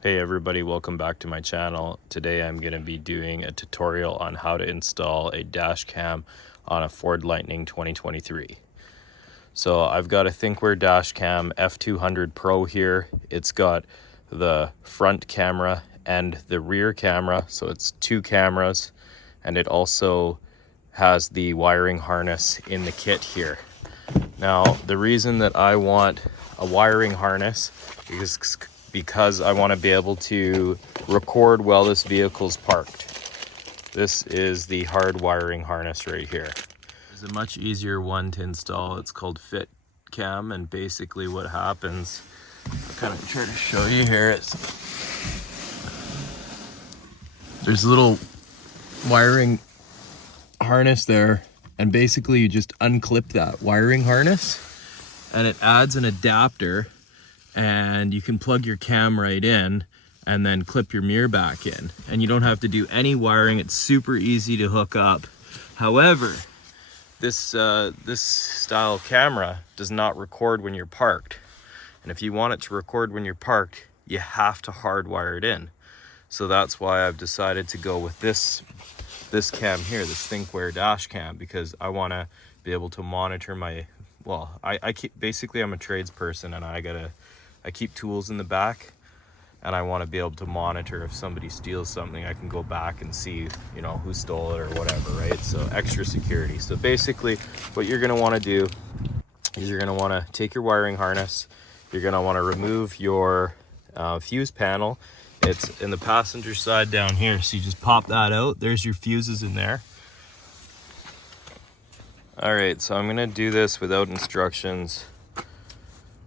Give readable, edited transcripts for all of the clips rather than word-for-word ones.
Hey everybody, welcome back to my channel. Today I'm going to be doing a tutorial on how to install a dash cam on a Ford Lightning 2023. So I've got a Thinkware Dashcam F200 Pro here. It's got the front camera and the rear camera, so it's two cameras, and it also has the wiring harness in the kit here. Now the reason that I want a wiring harness is because I want to be able to record while this vehicle's parked. This is the hardwiring harness right here. It's a much easier one to install. It's called Fit Cam, and basically what happens, I'll kind of try to show you here, is there's a little wiring harness there, and basically you just unclip that wiring harness and it adds an adapter, and you can plug your cam right in and then clip your mirror back in, and you don't have to do any wiring. It's super easy to hook up. However, this style camera does not record when you're parked, and if you want it to record when you're parked, you have to hardwire it in. So that's why I've decided to go with this cam here, this Thinkware Dashcam, because I want to be able to monitor my, well, I keep, basically I'm a tradesperson, and I keep tools in the back, and I want to be able to monitor if somebody steals something. I can go back and see, you know, who stole it or whatever, right? So extra security. So basically what you're going to want to do is you're going to want to take your wiring harness, you're going to want to remove your fuse panel. It's in the passenger side down here, so you just pop that out. There's your fuses in there. All right, so I'm going to do this without instructions.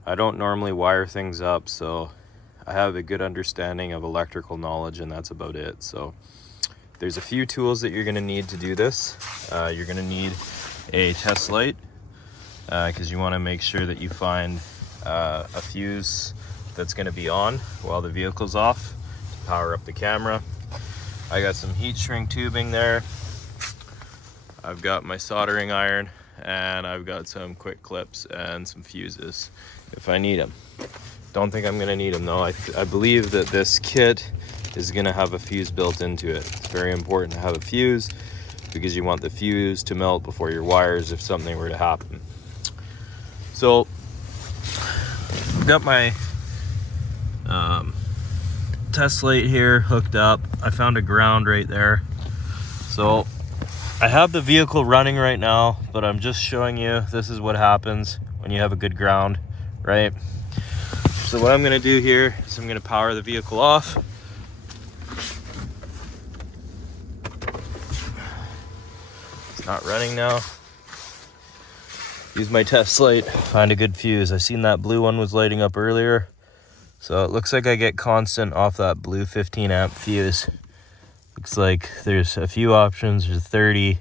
I don't normally wire things up, so I have a good understanding of electrical knowledge, and that's about it. So there's a few tools that you're going to need to do this. You're going to need a test light, because you want to make sure that you find a fuse that's going to be on while the vehicle's off to power up the camera. I got some heat shrink tubing there. I've got my soldering iron, and I've got some quick clips and some fuses if I need them. Don't think I'm gonna need them though. I believe that this kit is gonna have a fuse built into it. It's very important to have a fuse because you want the fuse to melt before your wires if something were to happen. So I've got my test light here hooked up. I found a ground right there. So I have the vehicle running right now, but I'm just showing you this is what happens when you have a good ground, right? So what I'm gonna do here is I'm gonna power the vehicle off. It's not running now. Use my test light, find a good fuse. I seen that blue one was lighting up earlier. So it looks like I get constant off that blue 15 amp fuse. Looks like there's a few options. There's 30,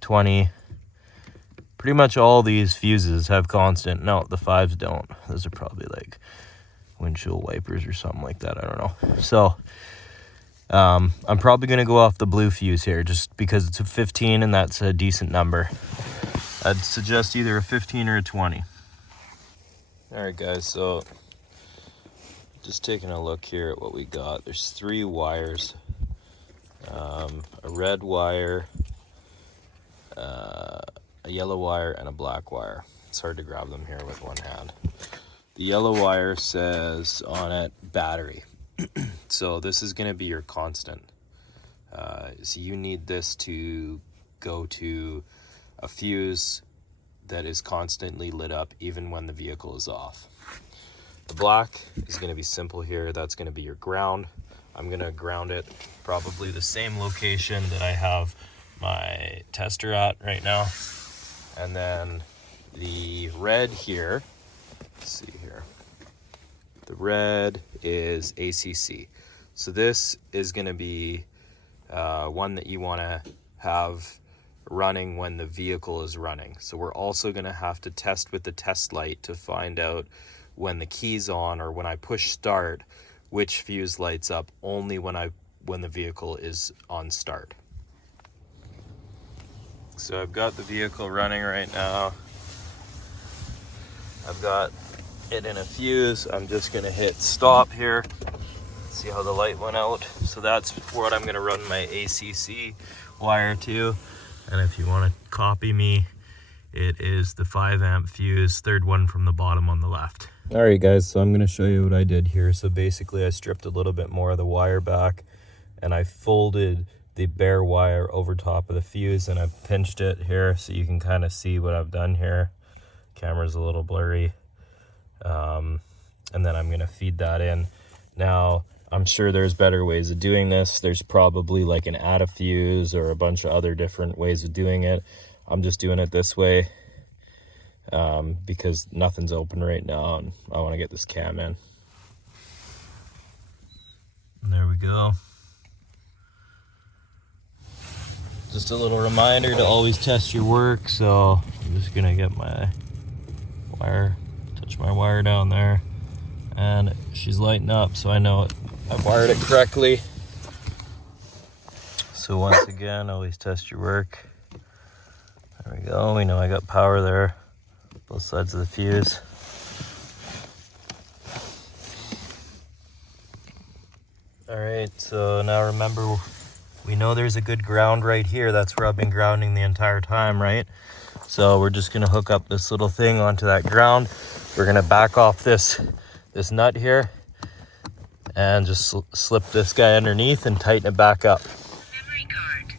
20. Pretty much all these fuses have constant. No, the 5s don't. Those are probably like windshield wipers or something like that. I don't know. So I'm probably going to go off the blue fuse here just because it's a 15 and that's a decent number. I'd suggest either a 15 or a 20. All right, guys. So just taking a look here at what we got. There's 3 wires, a red wire, a yellow wire, and a black wire. It's hard to grab them here with one hand. The yellow wire says on it battery. So this is going to be your constant. So you need this to go to a fuse that is constantly lit up even when the vehicle is off. The black is going to be simple here. That's going to be your ground. I'm going to ground it probably the same location that I have my tester at right now. And then the red here, let's see here. The red is ACC. So this is going to be one that you want to have running when the vehicle is running. So we're also going to have to test with the test light to find out when the key's on or when I push start, which fuse lights up only when the vehicle is on start. So I've got the vehicle running right now. I've got it in a fuse, I'm just gonna hit stop here. See how the light went out? So that's what I'm gonna run my ACC wire to. And if you wanna copy me, it is the 5 amp fuse, third one from the bottom on the left. All right guys, so I'm gonna show you what I did here. So basically I stripped a little bit more of the wire back and I folded the bare wire over top of the fuse and I've pinched it here so you can kind of see what I've done here. Camera's a little blurry. And then I'm gonna feed that in. Now, I'm sure there's better ways of doing this. There's probably like an add a fuse or a bunch of other different ways of doing it. I'm just doing it this way because nothing's open right now and I want to get this cam in. And there we go. Just a little reminder to always test your work. So I'm just gonna get my wire, touch my wire down there, and she's lighting up, so I know I've wired it correctly. So once again, always test your work. There we go. We know I got power there, both sides of the fuse. All right, so now remember, we know there's a good ground right here. That's where I've been grounding the entire time, right? So we're just gonna hook up this little thing onto that ground. We're gonna back off this nut here and just slip this guy underneath and tighten it back up. Memory card.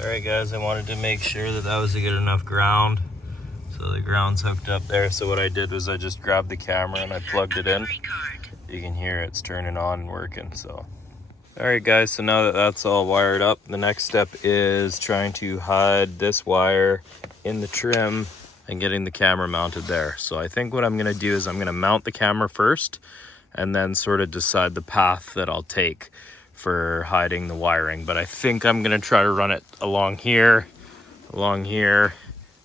All right guys, I wanted to make sure that that was a good enough ground. So the ground's hooked up there. So what I did was I just grabbed the camera and I plugged it in. You can hear it's turning on and working, so. All right guys, so now that that's all wired up, the next step is trying to hide this wire in the trim and getting the camera mounted there. So I think what I'm gonna do is I'm gonna mount the camera first and then sort of decide the path that I'll take for hiding the wiring. But I think I'm gonna try to run it along here,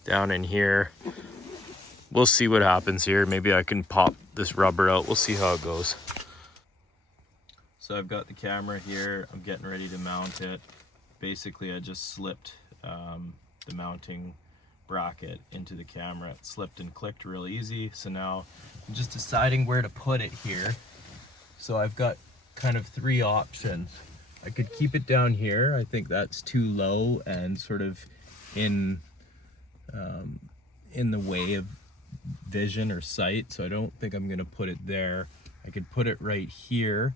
down in here. We'll see what happens here. Maybe I can pop this rubber out. We'll see how it goes. So I've got the camera here. I'm getting ready to mount it. Basically, I just slipped the mounting bracket into the camera. It slipped and clicked real easy. So now I'm just deciding where to put it here. So I've got kind of 3 options. I could keep it down here. I think that's too low and sort of in the way of vision or sight. So I don't think I'm gonna put it there. I could put it right here,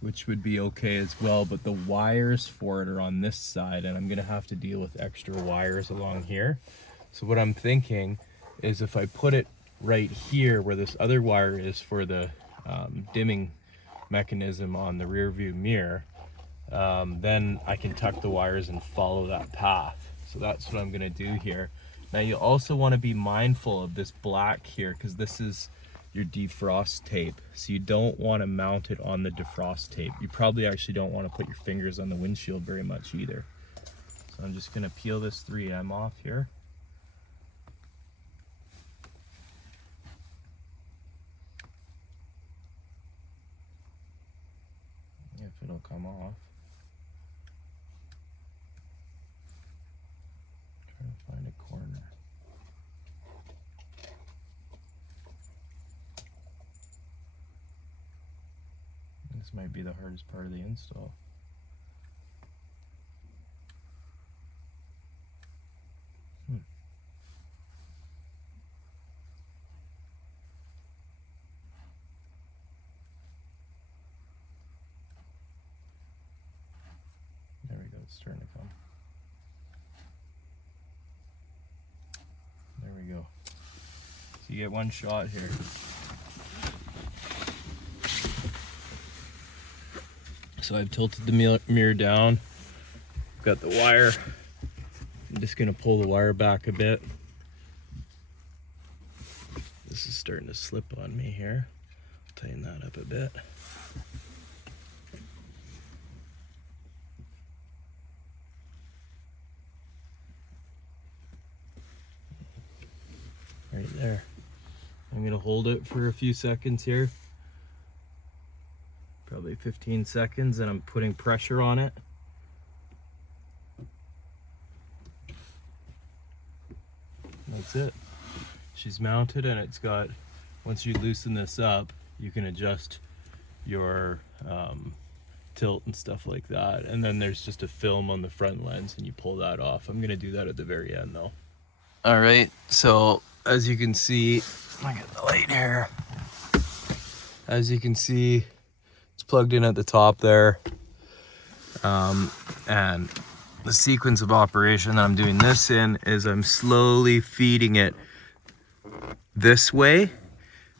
which would be okay as well, but the wires for it are on this side and I'm gonna have to deal with extra wires along here. So what I'm thinking is if I put it right here where this other wire is for the dimming mechanism on the rear view mirror, then I can tuck the wires and follow that path. So that's what I'm gonna do here. Now you also wanna be mindful of this black here because this is your defrost tape. So you don't want to mount it on the defrost tape. You probably actually don't want to put your fingers on the windshield very much either. So I'm just going to peel this 3M off here. If it'll come off. Trying to find a corner. This might be the hardest part of the install. There we go, it's starting to come. There we go. So you get one shot here. So I've tilted the mirror down, got the wire. I'm just gonna pull the wire back a bit. This is starting to slip on me here. Tighten that up a bit. Right there. I'm gonna hold it for a few seconds here. Probably 15 seconds, and I'm putting pressure on it. That's it. She's mounted and it's got once you loosen this up, you can adjust your tilt and stuff like that. And then there's just a film on the front lens and you pull that off. I'm gonna do that at the very end though. All right, so as you can see, I get the light here. As you can see, it's plugged in at the top there. And the sequence of operation that I'm doing this in is I'm slowly feeding it this way,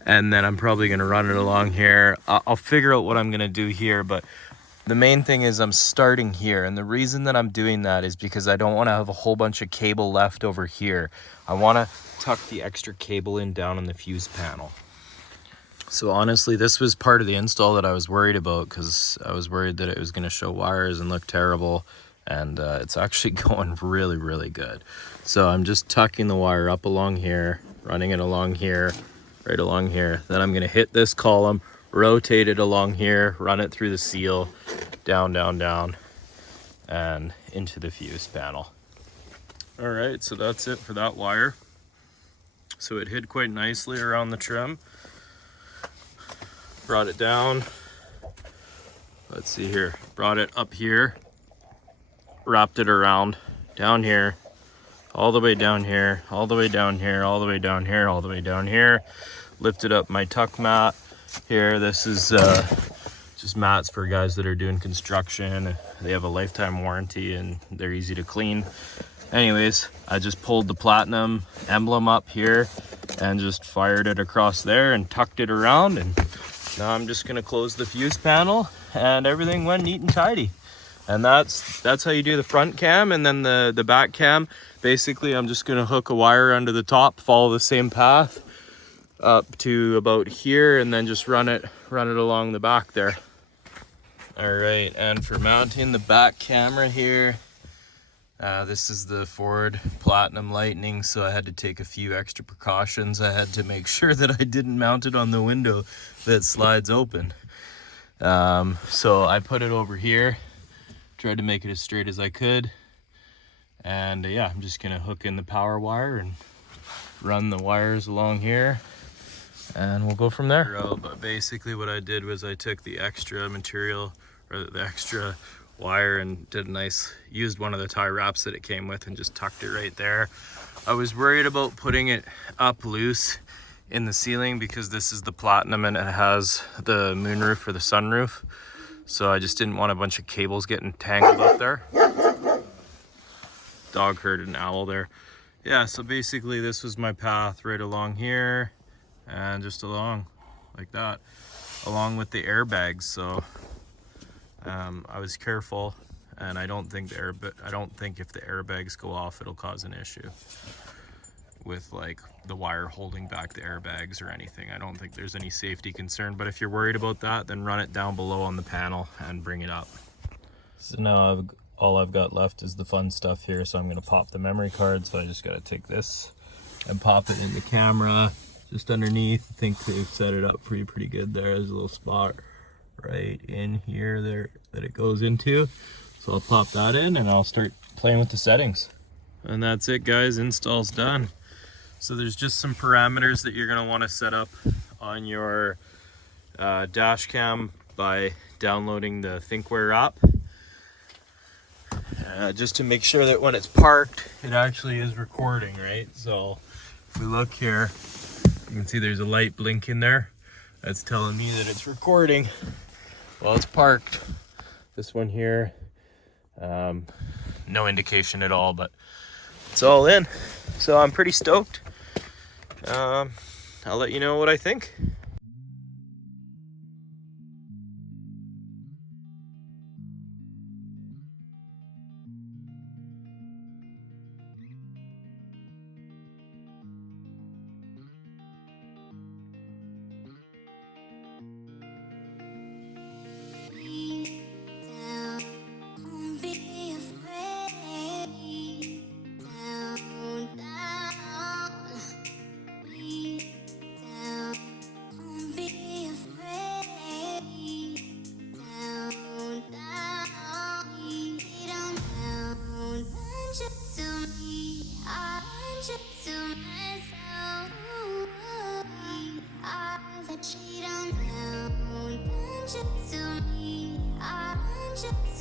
and then I'm probably gonna run it along here. I'll figure out what I'm gonna do here, but the main thing is I'm starting here, and the reason that I'm doing that is because I don't want to have a whole bunch of cable left over here. I want to tuck the extra cable in down on the fuse panel. So honestly, this was part of the install that I was worried about, because I was worried that it was going to show wires and look terrible, and it's actually going really, really good. So I'm just tucking the wire up along here, running it along here, right along here. Then I'm going to hit this column, rotate it along here, run it through the seal, down, down, down, and into the fuse panel. All right, so that's it for that wire. So it hid quite nicely around the trim. Brought it down. Let's see here. Brought it up here, wrapped it around, down here, all the way down here, all the way down here, all the way down here, all the way down here. Lifted up my tuck mat here. This is just mats for guys that are doing construction. They have a lifetime warranty and they're easy to clean. Anyways, I just pulled the platinum emblem up here and just fired it across there and tucked it around, and now I'm just gonna close the fuse panel, and everything went neat and tidy. And that's how you do the front cam. And then the back cam, basically I'm just gonna hook a wire under the top, follow the same path up to about here, and then just run it along the back there. All right, and for mounting the back camera here, this is the Ford Platinum Lightning, so I had to take a few extra precautions. I had to make sure that I didn't mount it on the window that slides open. So I put it over here, tried to make it as straight as I could, and yeah, I'm just gonna hook in the power wire and run the wires along here, and we'll go from there. But basically what I did was I took the extra material, or the extra wire, and used one of the tie wraps that it came with and just tucked it right there. I was worried about putting it up loose in the ceiling because this is the Platinum and it has the moonroof or the sunroof. So I just didn't want a bunch of cables getting tangled up there. Dog heard an owl there. Yeah, so basically this was my path right along here and just along like that, along with the airbags. So I was careful, and I don't think if the airbags go off, it'll cause an issue with like the wire holding back the airbags or anything. I don't think there's any safety concern, but if you're worried about that, then run it down below on the panel and bring it up. So now all I've got left is the fun stuff here. So I'm gonna pop the memory card. So I just gotta take this and pop it in the camera just underneath. I think they've set it up for you pretty good there. There's a little spot right in here there that it goes into. So I'll pop that in and I'll start playing with the settings. And that's it, guys, install's done. So there's just some parameters that you're gonna wanna set up on your dash cam by downloading the Thinkware app. Just to make sure that when it's parked, it actually is recording, right? So if we look here, you can see there's a light blinking there. That's telling me that it's recording while it's parked. This one here, no indication at all, but it's all in. So I'm pretty stoked. I'll let you know what I think. Shit.